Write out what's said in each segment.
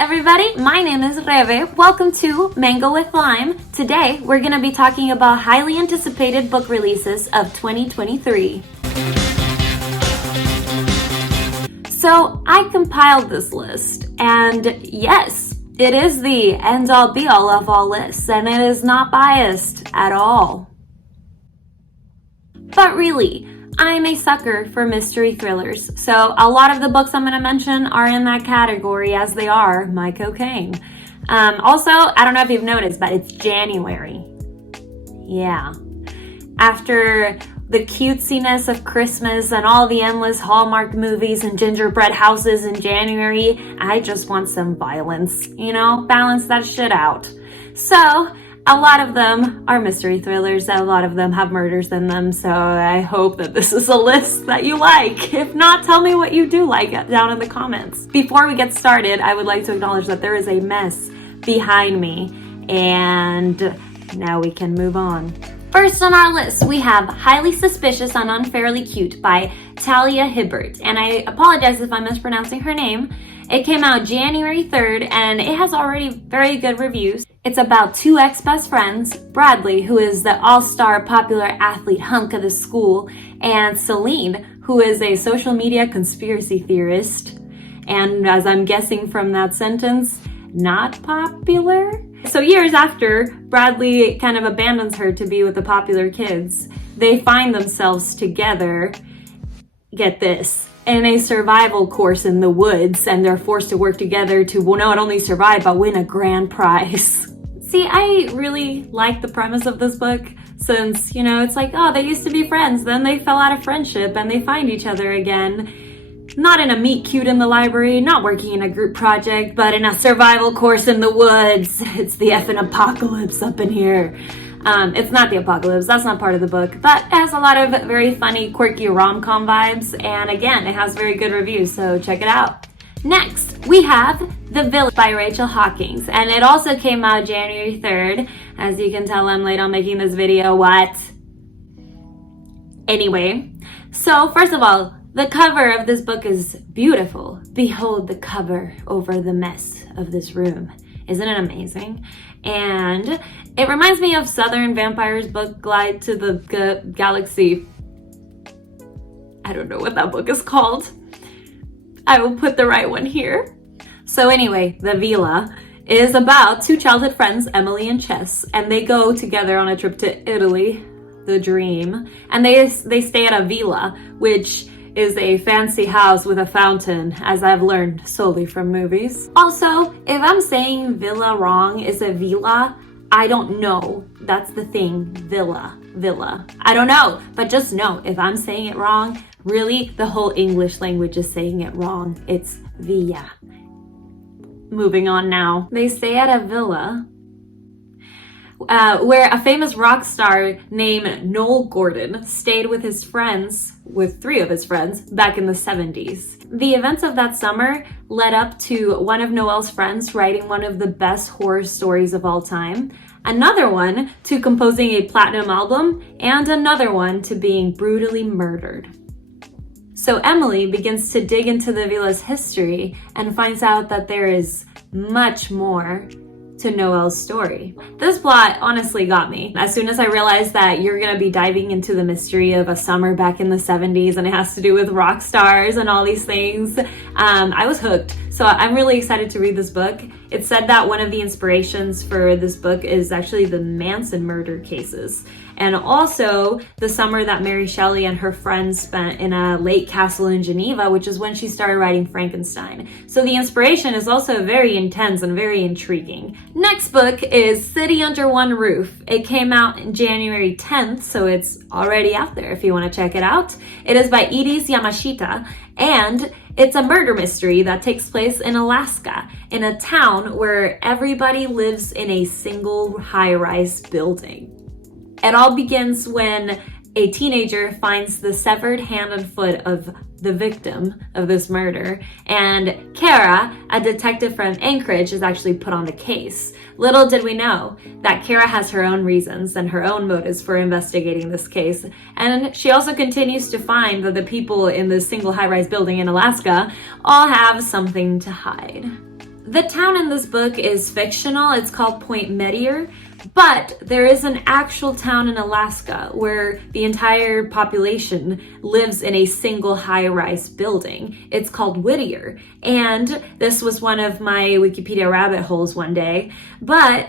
everybody, my name is Reve. Welcome to Mango with Lime. Today we're going to be talking about highly anticipated book releases of 2023. So I compiled this list, and yes, it is the end-all be-all of all lists, and it is not biased at all. But really, I'm a sucker for mystery thrillers, so a lot of the books I'm going to mention are in that category, as they are my cocaine. Also, I don't know if you've noticed, but it's January. Yeah. After the cutesiness of Christmas and all the endless Hallmark movies and gingerbread houses in January, I just want some violence, balance that shit out. So, a lot of them are mystery thrillers, and a lot of them have murders in them, so I hope that this is a list that you like. If not, tell me what you do like down in the comments. Before we get started, I would like to acknowledge that there is a mess behind me, and now we can move on. First on our list, we have Highly Suspicious and Unfairly Cute by Talia Hibbert, and I apologize if I'm mispronouncing her name. It came out January 3rd, and it has already very good reviews. It's about two ex-best friends, Bradley, who is the all-star popular athlete hunk of the school, and Celine, who is a social media conspiracy theorist, and as I'm guessing from that sentence, not popular? So years after Bradley kind of abandons her to be with the popular kids, they find themselves together, get this, in a survival course in the woods, and they're forced to work together to not only survive but win a grand prize. See, I really like the premise of this book since, it's like, oh, they used to be friends, then they fell out of friendship and they find each other again. Not in a meet cute in the library, not working in a group project, but in a survival course in the woods. It's the effing apocalypse up in here. It's not the apocalypse, that's not part of the book, but it has a lot of very funny, quirky rom-com vibes, and again, it has very good reviews, so check it out. Next, we have The Villa by Rachel Hawkins, and it also came out January 3rd. As you can tell, I'm late on making this video, what? Anyway, so first of all, the cover of this book is beautiful. Behold the cover over the mess of this room. Isn't it amazing? And it reminds me of Southern Vampire's book, Glide to the Galaxy. I don't know what that book is called. I will put the right one here. So anyway, The Villa is about two childhood friends, Emily and Chess, and they go together on a trip to Italy, the dream, and they stay at a villa, which is a fancy house with a fountain, as I've learned solely from movies. Also, if I'm saying villa wrong, is a villa? I don't know. That's the thing, villa. I don't know, but just know, if I'm saying it wrong, really, the whole English language is saying it wrong. It's villa. Moving on now. They stay at a villa where a famous rock star named Noel Gordon stayed with three of his friends, back in the 70s. The events of that summer led up to one of Noel's friends writing one of the best horror stories of all time, another one to composing a platinum album, and another one to being brutally murdered. So Emily begins to dig into the villa's history and finds out that there is much more to Noel's story. This plot honestly got me. As soon as I realized that you're gonna be diving into the mystery of a summer back in the 70s and it has to do with rock stars and all these things, I was hooked. So I'm really excited to read this book. It's said that one of the inspirations for this book is actually the Manson murder cases, and also the summer that Mary Shelley and her friends spent in a lake castle in Geneva, which is when she started writing Frankenstein. So the inspiration is also very intense and very intriguing. Next book is City Under One Roof. It came out in January 10th, so it's already out there if you want to check it out. It is by Edis Yamashita, and it's a murder mystery that takes place in Alaska, in a town where everybody lives in a single high-rise building. It all begins when a teenager finds the severed hand and foot of the victim of this murder, and Kara, a detective from Anchorage, is actually put on the case. Little did we know that Kara has her own reasons and her own motives for investigating this case, and she also continues to find that the people in this single high-rise building in Alaska all have something to hide. The town in this book is fictional. It's called Point Meteor, but there is an actual town in Alaska where the entire population lives in a single high-rise building. It's called Whittier, and this was one of my Wikipedia rabbit holes one day, but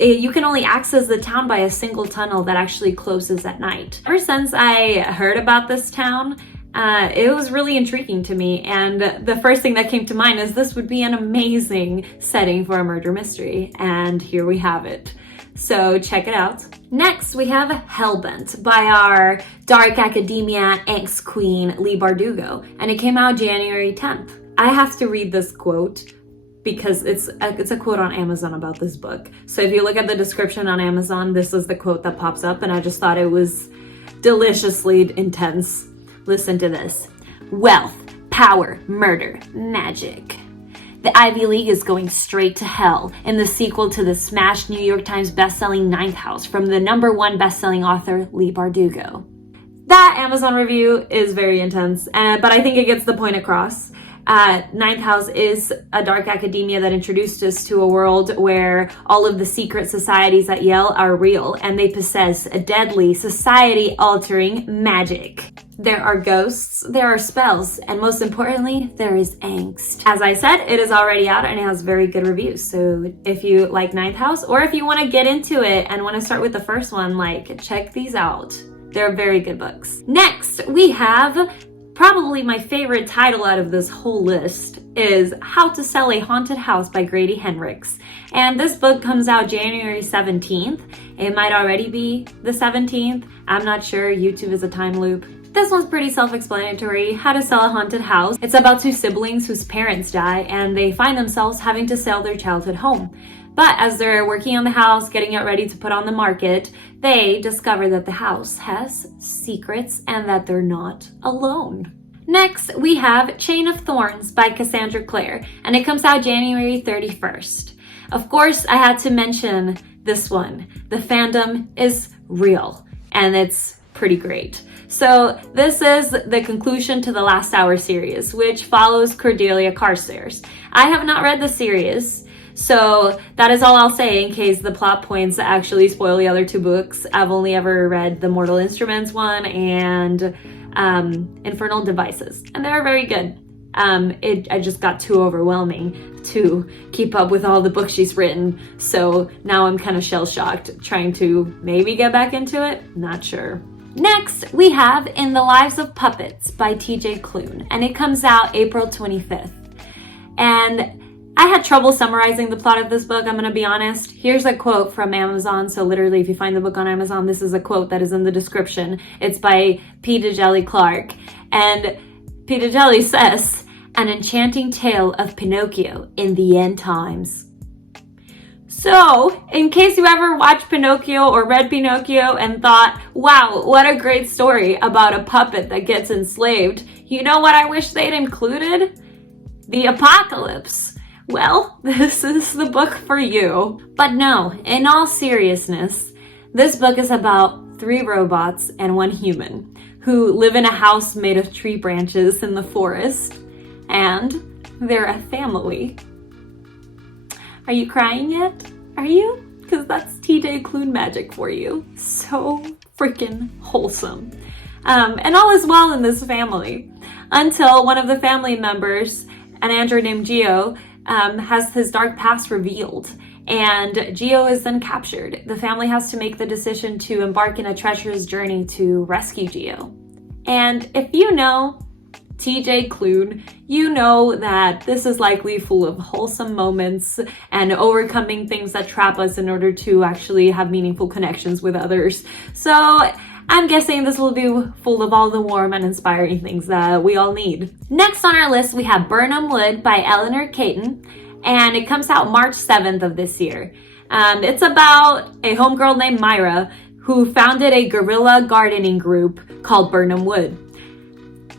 you can only access the town by a single tunnel that actually closes at night. Ever since I heard about this town, it was really intriguing to me, and the first thing that came to mind is this would be an amazing setting for a murder mystery, and here we have it. So check it out. Next, we have Hellbent by our dark academia angst queen, Leigh Bardugo, and it came out January 10th. I have to read this quote because it's a quote on Amazon about this book. So if you look at the description on Amazon, this is the quote that pops up, and I just thought it was deliciously intense. Listen to this. Wealth, power, murder, magic. The Ivy League is going straight to hell in the sequel to the smashed New York Times bestselling Ninth House from the #1 bestselling author Leigh Bardugo. That Amazon review is very intense, but I think it gets the point across. Ninth House is a dark academia that introduced us to a world where all of the secret societies at Yale are real, and they possess a deadly, society-altering magic. There are ghosts, there are spells, and most importantly, there is angst. As I said, it is already out and it has very good reviews. So if you like Ninth House, or if you want to get into it and want to start with the first one, check these out. They're very good books. Next, we have probably my favorite title out of this whole list is How to Sell a Haunted House by Grady Hendrix. And this book comes out January 17th. It might already be the 17th. I'm not sure. YouTube is a time loop. This one's pretty self-explanatory. How to Sell a Haunted House. It's about two siblings whose parents die and they find themselves having to sell their childhood home. But as they're working on the house, getting it ready to put on the market, they discover that the house has secrets and that they're not alone. Next, we have Chain of Thorns by Cassandra Clare, and it comes out January 31st. Of course, I had to mention this one. The fandom is real, and it's pretty great. So this is the conclusion to the Last Hour series, which follows Cordelia Carstairs. I have not read the series, so that is all I'll say in case the plot points actually spoil the other two books. I've only ever read the Mortal Instruments one and Infernal Devices, and they're very good. I just got too overwhelming to keep up with all the books she's written, so now I'm kind of shell-shocked trying to maybe get back into it. Not sure. Next, we have In the Lives of Puppets by TJ Klune, and it comes out April 25th. And I had trouble summarizing the plot of this book, I'm going to be honest. Here's a quote from Amazon. So literally, if you find the book on Amazon, this is a quote that is in the description. It's by P. Djèlí Clark. And P. Djèlí says, "An enchanting tale of Pinocchio in the end times." So, in case you ever watched Pinocchio or read Pinocchio and thought, wow, what a great story about a puppet that gets enslaved, you know what I wish they'd included? The apocalypse. Well, this is the book for you. But no, in all seriousness, this book is about 3 robots and 1 human who live in a house made of tree branches in the forest, and they're a family. Are you crying yet? Are you? Because that's TJ Klune magic for you. So freaking wholesome. And all is well in this family until one of the family members, an android named Geo, has his dark past revealed, and Geo is then captured. The family has to make the decision to embark in a treacherous journey to rescue Geo. And if you know TJ Klune, you know that this is likely full of wholesome moments and overcoming things that trap us in order to actually have meaningful connections with others. So I'm guessing this will be full of all the warm and inspiring things that we all need. Next on our list, we have Birnam Wood by Eleanor Caton, and it comes out March 7th of this year. It's about a homegirl named Myra who founded a guerrilla gardening group called Birnam Wood.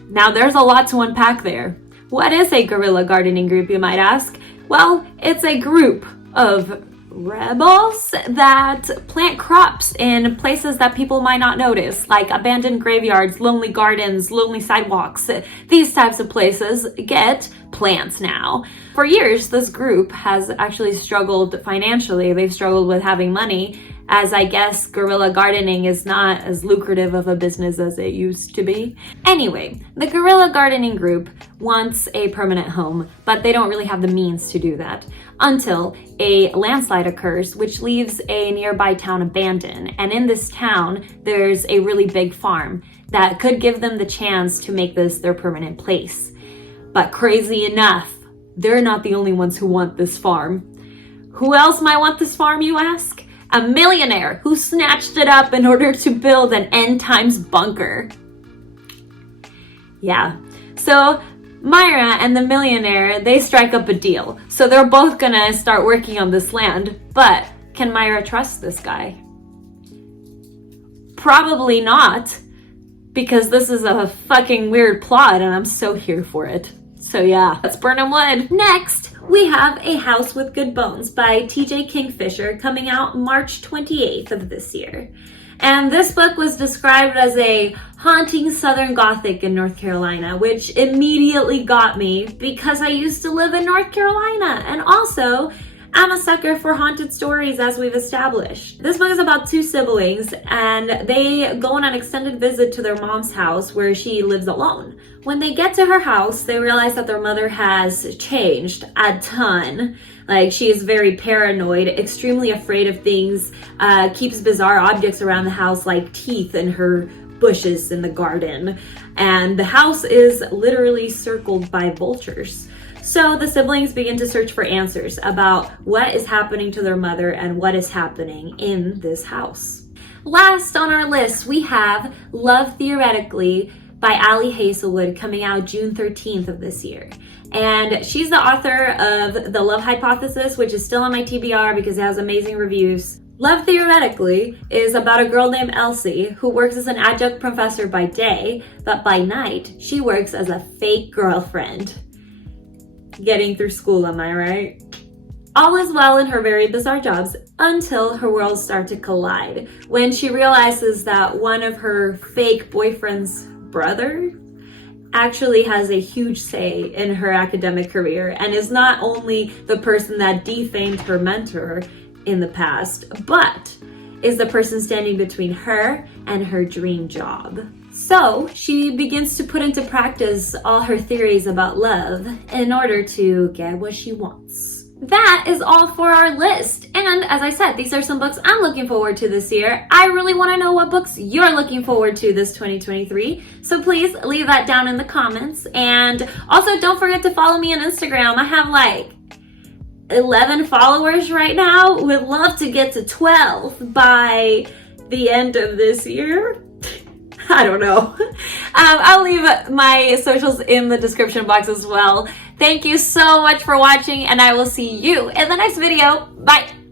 Now, there's a lot to unpack there. What is a guerrilla gardening group, you might ask? Well, it's a group of rebels that plant crops in places that people might not notice, like abandoned graveyards, lonely gardens, lonely sidewalks. These types of places get plants now. For years, this group has actually struggled financially. They've struggled with having money, as I guess guerrilla gardening is not as lucrative of a business as it used to be. Anyway, the guerrilla gardening group wants a permanent home, but they don't really have the means to do that until a landslide occurs, which leaves a nearby town abandoned. And in this town, there's a really big farm that could give them the chance to make this their permanent place. But crazy enough, they're not the only ones who want this farm. Who else might want this farm, you ask? A millionaire who snatched it up in order to build an end times bunker. Yeah, so Myra and the millionaire, they strike up a deal. So they're both gonna start working on this land, but can Myra trust this guy? Probably not, because this is a fucking weird plot and I'm so here for it. So yeah, let's burn 'em wood. Next, we have A House with Good Bones by TJ Kingfisher, coming out March 28th of this year. And this book was described as a haunting Southern Gothic in North Carolina, which immediately got me because I used to live in North Carolina. And also, I'm a sucker for haunted stories, as we've established. This book is about two siblings, and they go on an extended visit to their mom's house where she lives alone. When they get to her house, they realize that their mother has changed a ton. Like, she is very paranoid, extremely afraid of things, keeps bizarre objects around the house like teeth in her bushes in the garden. And the house is literally circled by vultures. So the siblings begin to search for answers about what is happening to their mother and what is happening in this house. Last on our list, we have Love Theoretically by Ali Hazelwood, coming out June 13th of this year. And she's the author of The Love Hypothesis, which is still on my TBR because it has amazing reviews. Love Theoretically is about a girl named Elsie who works as an adjunct professor by day, but by night, she works as a fake girlfriend. Getting through school, am I right? All is well in her very bizarre jobs until her worlds start to collide when she realizes that one of her fake boyfriend's brother actually has a huge say in her academic career and is not only the person that defamed her mentor in the past, but is the person standing between her and her dream job. So she begins to put into practice all her theories about love in order to get what she wants. That is all for our list. And as I said, these are some books I'm looking forward to this year. I really want to know what books you're looking forward to this 2023. So please leave that down in the comments. And also don't forget to follow me on Instagram. I have like 11 followers right now. Would love to get to 12 by the end of this year. I don't know. I'll leave my socials in the description box as well. Thank you so much for watching, and I will see you in the next video. Bye.